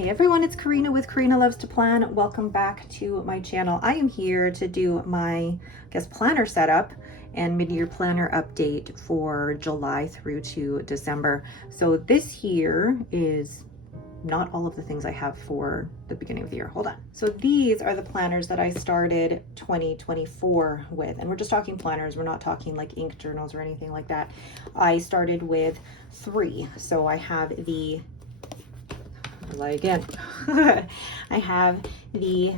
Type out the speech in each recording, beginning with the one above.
Hey everyone, it's Karina with Karina Loves to Plan. Welcome back to my channel. I am here to do my, planner setup and mid-year planner update for July through to December. So this here is not all of the things I have for the beginning of the year. Hold on. So these are the planners that I started 2024 with, and we're just talking planners. We're not talking like ink journals or anything like that. I started with 3. So I have the I have the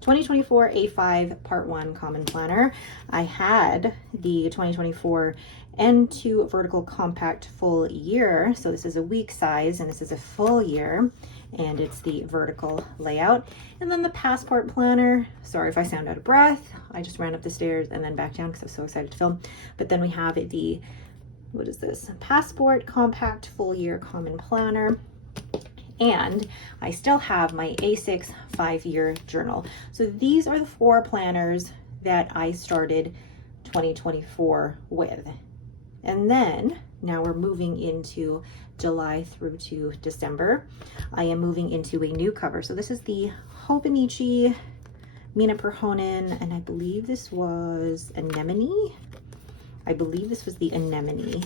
2024 A5 Part 1 Common Planner. I had the 2024 N2 Vertical Compact Full Year. So this is a week size and this is a full year, and it's the vertical layout. And then the Passport Planner. Sorry if I sound out of breath. I just ran up the stairs and then back down because I was so excited to film. But then we have the, what is this? Passport Compact Full Year Common Planner. And I still have my A6 5-year journal. So these are the 4 planners that I started 2024 with. And then now we're moving into July through to December. I am moving into a new cover. So this is the Hobonichi Mina Perhonen, and I believe this was Anemone. I believe this was the Anemone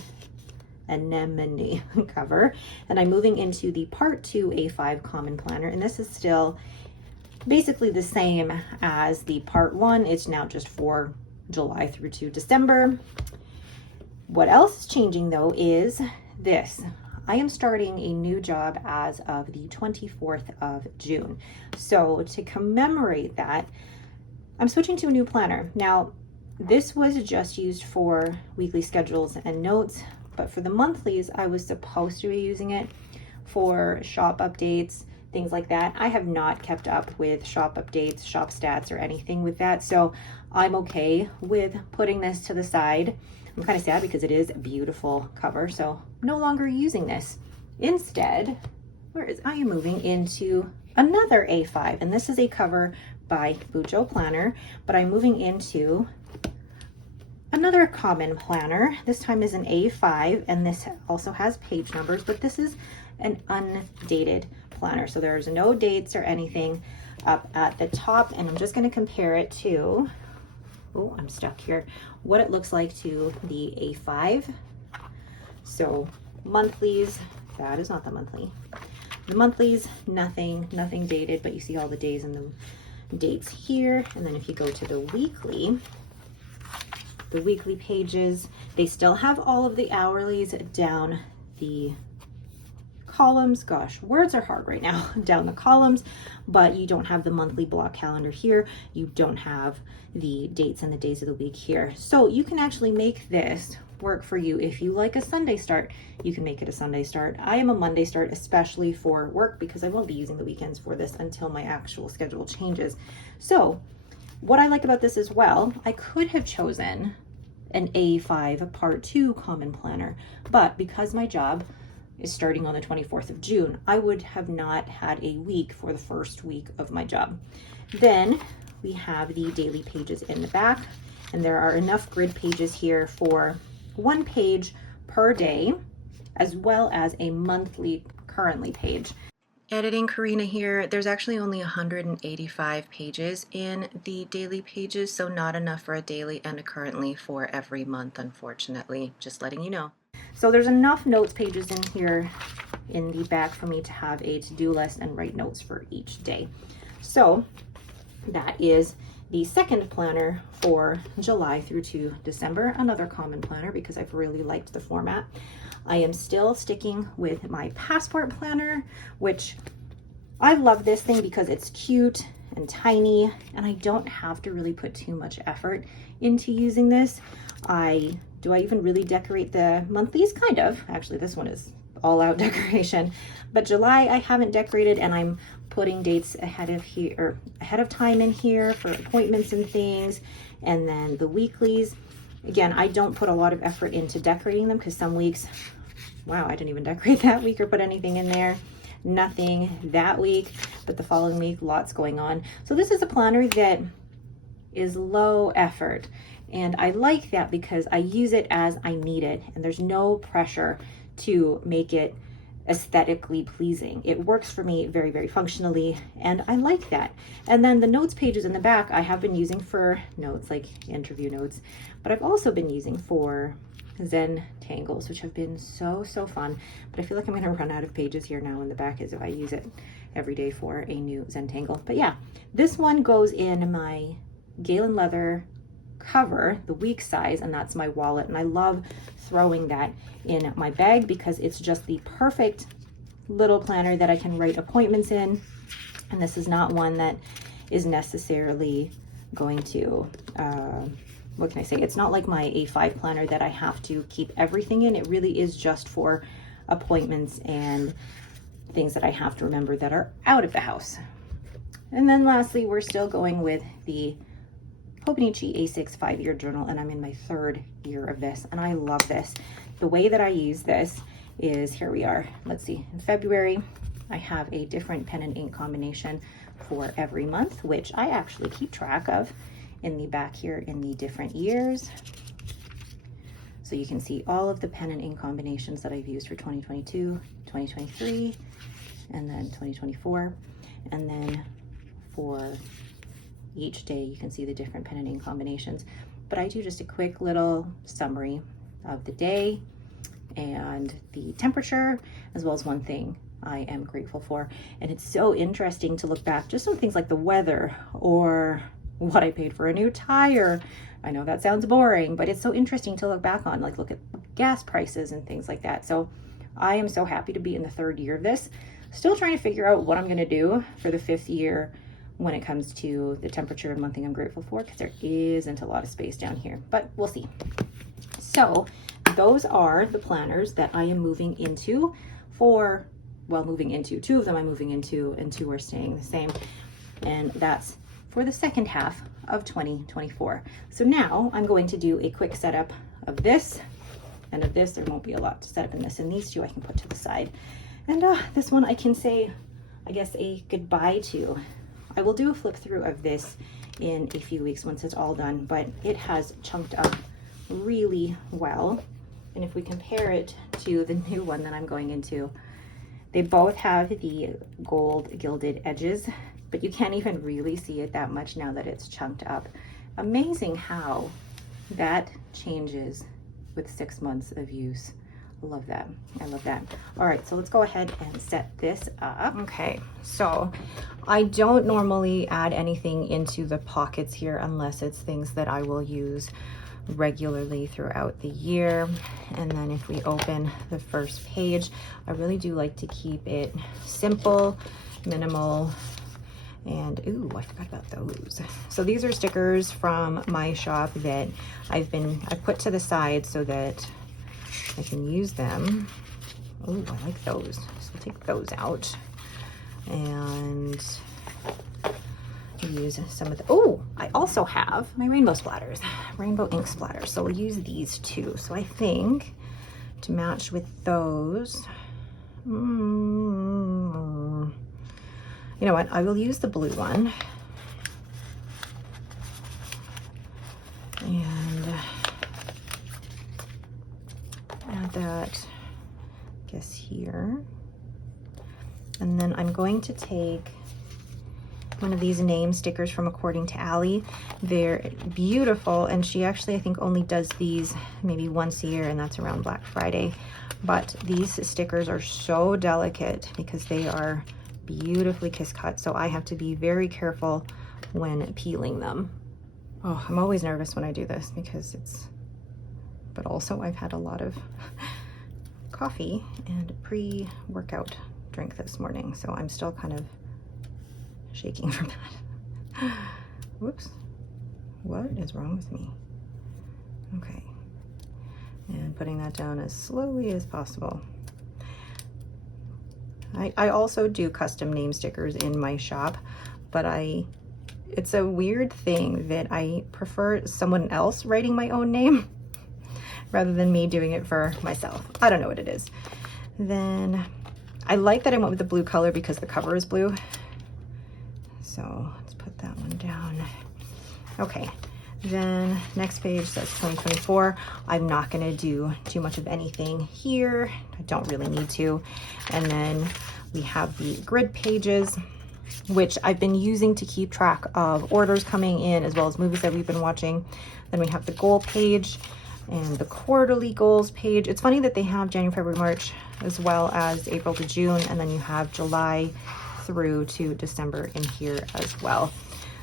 cover, and I'm moving into the Part 2 A5 Common Planner, and this is still basically the same as the Part 1. It's now just for July through to December. What else is changing though is this. I am starting a new job as of the 24th of June. So to commemorate that, I'm switching to a new planner. Now, this was just used for weekly schedules and notes, but for the monthlies, I was supposed to be using it for shop updates, things like that. I have not kept up with shop updates, shop stats, or anything with that, so I'm okay with putting this to the side. I'm kind of sad because it is a beautiful cover, so no longer using this. Instead, I am moving into another A5, and this is a cover by Bujo Planner, but I'm moving into another common planner. This time is an A5, and this also has page numbers, but this is an undated planner. So there's no dates or anything up at the top, and I'm just going to compare it to, oh, I'm stuck here, what it looks like to the A5. So monthlies, that is not the monthly. The monthlies, nothing dated, but you see all the days and the dates here. And then if you go to the weekly pages, they still have all of the hourlies down the columns. Gosh, words are hard right now. Down the columns, but you don't have the monthly block calendar here. You don't have the dates and the days of the week here. So you can actually make this work for you. If you like a Sunday start, you can make it a Sunday start. I am a Monday start, especially for work, because I won't be using the weekends for this until my actual schedule changes. So what I like about this as well, I could have chosen an A5 Part 2 Common Planner, but because my job is starting on the 24th of June, I would have not had a week for the first week of my job. Then we have the daily pages in the back, and there are enough grid pages here for 1 page per day, as well as a monthly currently page. Editing Karina here. There's actually only 185 pages in the daily pages, so not enough for a daily and a currently for every month, unfortunately. Just letting you know. So there's enough notes pages in here in the back for me to have a to-do list and write notes for each day. So that is the second planner for July through to December, another common planner because I've really liked the format. I am still sticking with my Passport Planner, which I love this thing because it's cute and tiny, and I don't have to really put too much effort into using this. Do I even really decorate the monthlies? Kind of. Actually, this one is all out decoration, but July I haven't decorated, and I'm putting dates ahead of time in here for appointments and things. And then the weeklies, again, I don't put a lot of effort into decorating them because some weeks, wow, I didn't even decorate that week or put anything in there. Nothing that week, but the following week, lots going on. So this is a planner that is low effort, and I like that because I use it as I need it, and there's no pressure to make it aesthetically pleasing. It works for me very, very functionally, and I like that. And then the notes pages in the back I have been using for notes, like interview notes, but I've also been using for Zen tangles, which have been so fun. But I feel like I'm going to run out of pages here now in the back as if I use it every day for a new Zen tangle. But yeah, this one goes in my Galen leather cover, the week size, and that's my wallet. And I love throwing that in my bag because it's just the perfect little planner that I can write appointments in. And this is not one that is necessarily going to what can I say? It's not like my A5 planner that I have to keep everything in. It really is just for appointments and things that I have to remember that are out of the house. And then lastly, we're still going with the Hobonichi A6 5-year journal, and I'm in my 3rd year of this, and I love this. The way that I use this is, here we are, let's see, in February, I have a different pen and ink combination for every month, which I actually keep track of in the back here in the different years. So you can see all of the pen and ink combinations that I've used for 2022, 2023, and then 2024. And then for each day, you can see the different pen and ink combinations. But I do just a quick little summary of the day and the temperature, as well as one thing I am grateful for. And it's so interesting to look back just on things like the weather or what I paid for a new tire. I know that sounds boring, but it's so interesting to look back on, like look at gas prices and things like that. So I am so happy to be in the 3rd year of this. Still trying to figure out what I'm going to do for the 5th year when it comes to the temperature, and one thing I'm grateful for, because there isn't a lot of space down here, but we'll see. So those are the planners that I am moving into for, well, moving into 2 of them I'm moving into, and 2 are staying the same. And that's for the second half of 2024. So now I'm going to do a quick setup of this and of this. There won't be a lot to set up in this, and these 2 I can put to the side. And this one I can say, I guess, a goodbye to. I will do a flip through of this in a few weeks once it's all done, but it has chunked up really well. And if we compare it to the new one that I'm going into, they both have the gold gilded edges, but you can't even really see it that much now that it's chunked up. Amazing how that changes with 6 months of use. I love that. I love that. All right, so let's go ahead and set this up. Okay, so I don't normally add anything into the pockets here unless it's things that I will use regularly throughout the year. And then if we open the first page, I really do like to keep it simple, minimal, and ooh, I forgot about those. So these are stickers from my shop that I put to the side so that I can use them. Oh, I like those. So I'll take those out and use some of the, oh, I also have my rainbow splatters, rainbow ink splatters. So we'll use these too. So I think to match with those, you know what, I will use the blue one. And add that, I guess, here. And then I'm going to take one of these name stickers from According to Allie. They're beautiful, and she actually, I think, only does these maybe once a year, and that's around Black Friday. But these stickers are so delicate because they are beautifully kiss cut, so I have to be very careful when peeling them. Oh, I'm always nervous when I do this because it's, but also I've had a lot of coffee and pre-workout drink this morning, so I'm still kind of shaking from that. Whoops, what is wrong with me? Okay, and putting that down as slowly as possible. I also do custom name stickers in my shop, but it's a weird thing that I prefer someone else writing my own name rather than me doing it for myself. I don't know what it is. Then I like that I went with the blue color because the cover is blue. So let's put that one down. Okay, Then next page says 2024. I'm not gonna do too much of anything here. I don't really need to. And then we have the grid pages, which I've been using to keep track of orders coming in as well as movies that we've been watching. Then we have the goal page and the quarterly goals page. It's funny that they have January, February, March, as well as April to June, and then you have July through to December in here as well.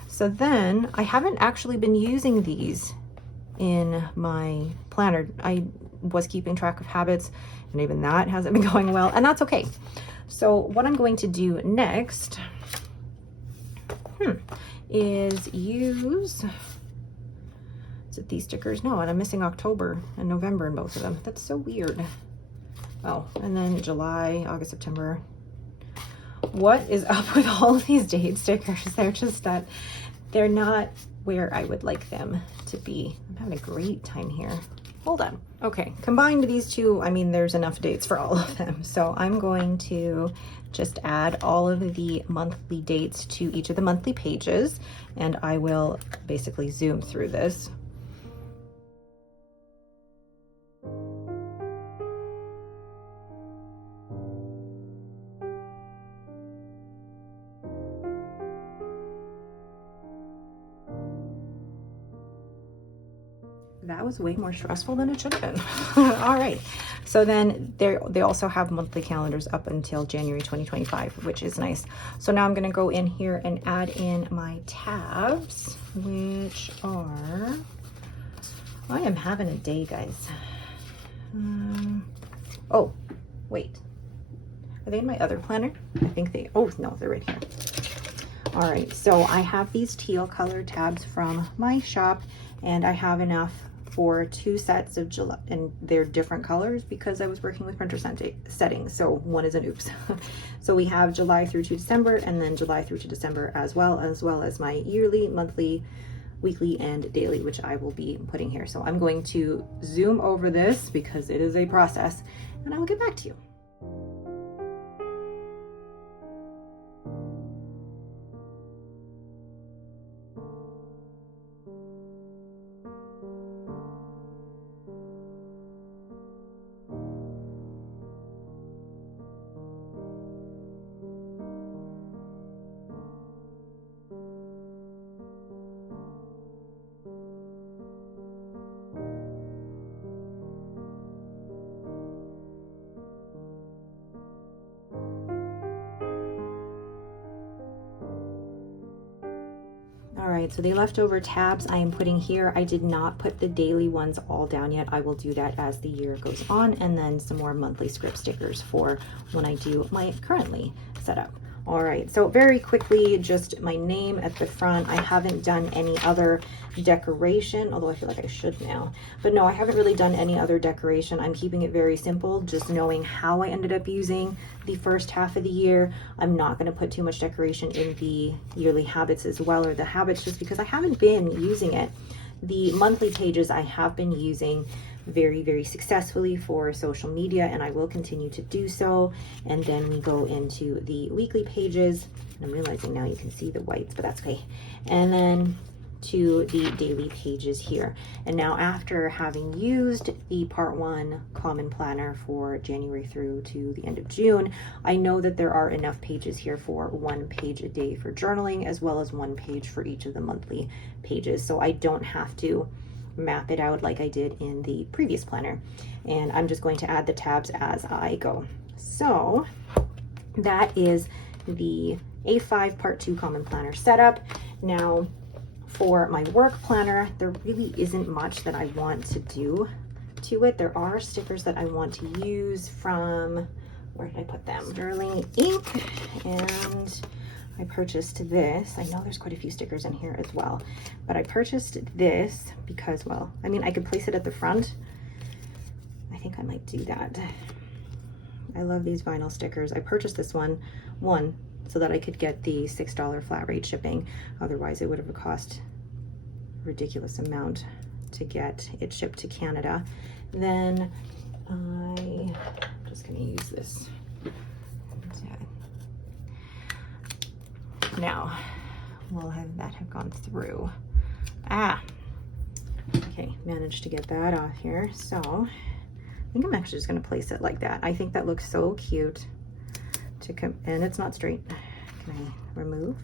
So then I haven't actually been using these in my planner. I was keeping track of habits, and even that hasn't been going well, and that's okay. So what I'm going to do next is use, is it these stickers? No, and I'm missing October and November in both of them. That's so weird. Oh, and then July, August, September. What is up with all of these date stickers? They're just that, they're not where I would like them to be. I'm having a great time here. Hold on. Okay, combined these two, I mean, there's enough dates for all of them. So I'm going to just add all of the monthly dates to each of the monthly pages, and I will basically zoom through this. That was way more stressful than it should have been. All right, so then they also have monthly calendars up until January 2025, which is nice. So now I'm gonna go in here and add in my tabs, which are, I am having a day, guys. Oh, wait, are they in my other planner? I think they, oh no, they're right here. All right, so I have these teal color tabs from my shop, and I have enough for 2 sets of July, and they're different colors because I was working with printer settings, so one is an oops. So we have July through to December, and then July through to December as well as my yearly, monthly, weekly, and daily, which I will be putting here. So I'm going to zoom over this because it is a process, and I will get back to you. All right, so the leftover tabs I am putting here. I did not put the daily ones all down yet. I will do that as the year goes on, and then some more monthly script stickers for when I do my currently setup. All right, so very quickly, just my name at the front. I haven't done any other decoration, although I feel like I should now. But no, I haven't really done any other decoration. I'm keeping it very simple, just knowing how I ended up using the first half of the year. I'm not going to put too much decoration in the yearly habits as well, or the habits, just because I haven't been using it. The monthly pages I have been using very, very successfully for social media, and I will continue to do so. And then we go into the weekly pages, and I'm realizing now you can see the whites, but that's okay. And then to the daily pages here. And now, after having used the part 1 common planner for January through to the end of June, I know that there are enough pages here for 1 page a day for journaling, as well as 1 page for each of the monthly pages. So I don't have to map it out like I did in the previous planner, and I'm just going to add the tabs as I go. So that is the A5 part 2 common planner setup. Now for my work planner, there really isn't much that I want to do to it. There are stickers that I want to use from, where did I put them? Sterling ink, and I purchased this. I know there's quite a few stickers in here as well, but I purchased this because, well, I mean, I could place it at the front. I think I might do that. I love these vinyl stickers. I purchased this one so that I could get the $6 flat rate shipping. Otherwise, it would have cost a ridiculous amount to get it shipped to Canada. Then I'm just gonna use this. Now, will that have gone through? Okay, managed to get that off here. So I think I'm actually just going to place it like that. I think that looks so cute to come, and it's not straight. Can I remove?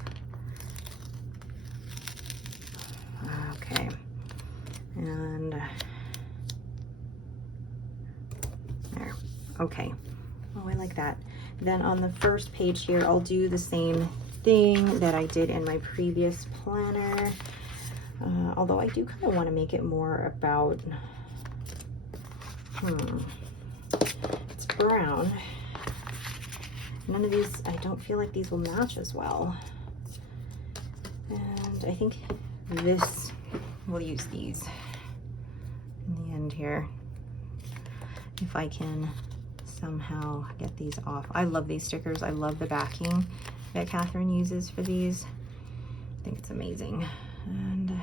Okay, and there. Okay. Oh, I like that. Then on the first page here, I'll do the same thing that I did in my previous planner. Although I do kind of want to make it more about, it's brown. None of these, I don't feel like these will match as well. And I think this, we'll use these in the end here. If I can somehow get these off. I love these stickers. I love the backing that Catherine uses for these. I think it's amazing. And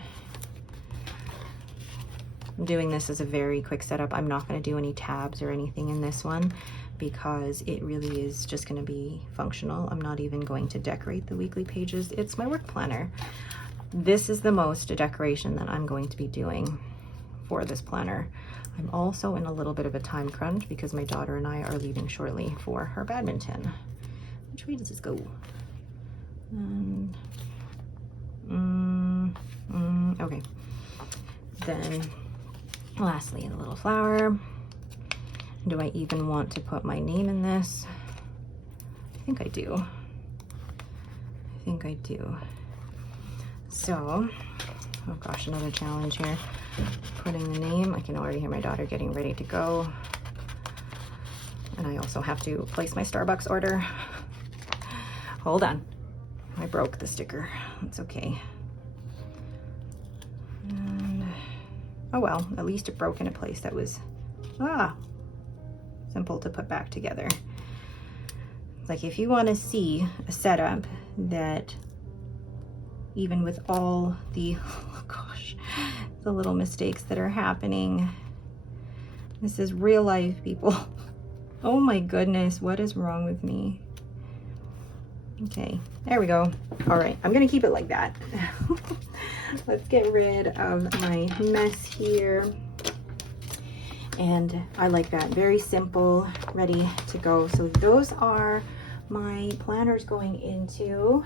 I'm doing this as a very quick setup. I'm not going to do any tabs or anything in this one because it really is just going to be functional. I'm not even going to decorate the weekly pages. It's my work planner. This is the most decoration that I'm going to be doing for this planner. I'm also in a little bit of a time crunch because my daughter and I are leaving shortly for her badminton. Which way does this go? And, okay. Then lastly, the little flower. Do I even want to put my name in this? I think I do. I think I do. So, oh gosh, another challenge here. Putting the name. I can already hear my daughter getting ready to go. And I also have to place my Starbucks order. Hold on. I broke the sticker. It's okay. And, oh well, at least it broke in a place that was simple to put back together. Like if you want to see a setup that even with all the, oh gosh, the little mistakes that are happening, this is real life, people. Oh my goodness, what is wrong with me? Okay, there we go. All right, I'm gonna keep it like that. Let's get rid of my mess here. And I like that, very simple, ready to go. So those are my planners going into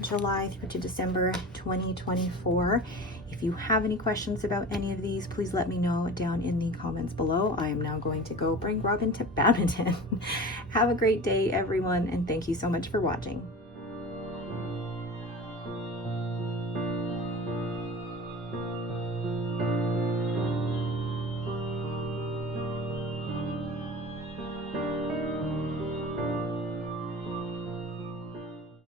July through to December 2024. If you have any questions about any of these, please let me know down in the comments below. I am now going to go bring Robin to badminton. Have a great day, everyone, and thank you so much for watching.